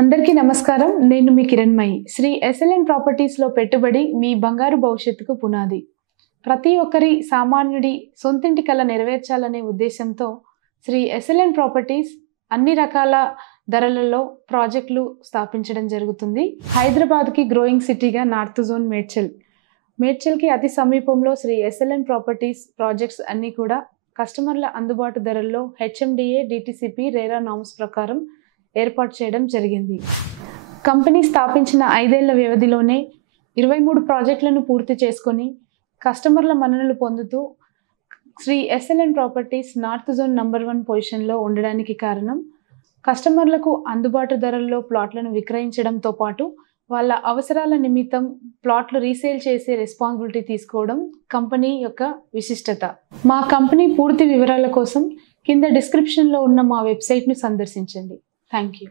అందరికీ నమస్కారం. నేను మీ కిరణ్మయి. శ్రీ ఎస్ఎల్ఎన్ ప్రాపర్టీస్లో పెట్టుబడి మీ బంగారు భవిష్యత్తుకు పునాది. ప్రతి ఒక్కరి సామాన్యుడి సొంతింటి కల నెరవేర్చాలనే ఉద్దేశంతో శ్రీ ఎస్ఎల్ఎన్ ప్రాపర్టీస్ అన్ని రకాల ధరలలో ప్రాజెక్టులు స్థాపించడం జరుగుతుంది. హైదరాబాద్కి గ్రోయింగ్ సిటీగా నార్త్ జోన్ మేడ్చల్కి అతి సమీపంలో శ్రీ ఎస్ఎల్ఎన్ ప్రాపర్టీస్ ప్రాజెక్ట్స్ అన్నీ కూడా కస్టమర్ల అందుబాటు ధరల్లో హెచ్ఎండిఏ, డిటిసిపి, రేరా నామ్స్ ప్రకారం ఏర్పాటు చేయడం జరిగింది. కంపెనీ స్థాపించిన 5 ఏళ్ల వ్యవధిలోనే 23 ప్రాజెక్టులను పూర్తి చేసుకొని కస్టమర్ల మన్ననలు పొందుతూ Sri SLN properties north zone number 1 పొజిషన్లో ఉండడానికి కారణం కస్టమర్లకు అందుబాటు ధరల్లో ప్లాట్లను విక్రయించడంతో పాటు వాళ్ళ అవసరాల నిమిత్తం ప్లాట్లు రీసేల్ చేసే రెస్పాన్సిబిలిటీ తీసుకోవడం కంపెనీ యొక్క విశిష్టత. మా కంపెనీ పూర్తి వివరాల కోసం కింద డిస్క్రిప్షన్లో ఉన్న మా వెబ్సైట్ను సందర్శించండి. Thank you.